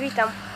Witam.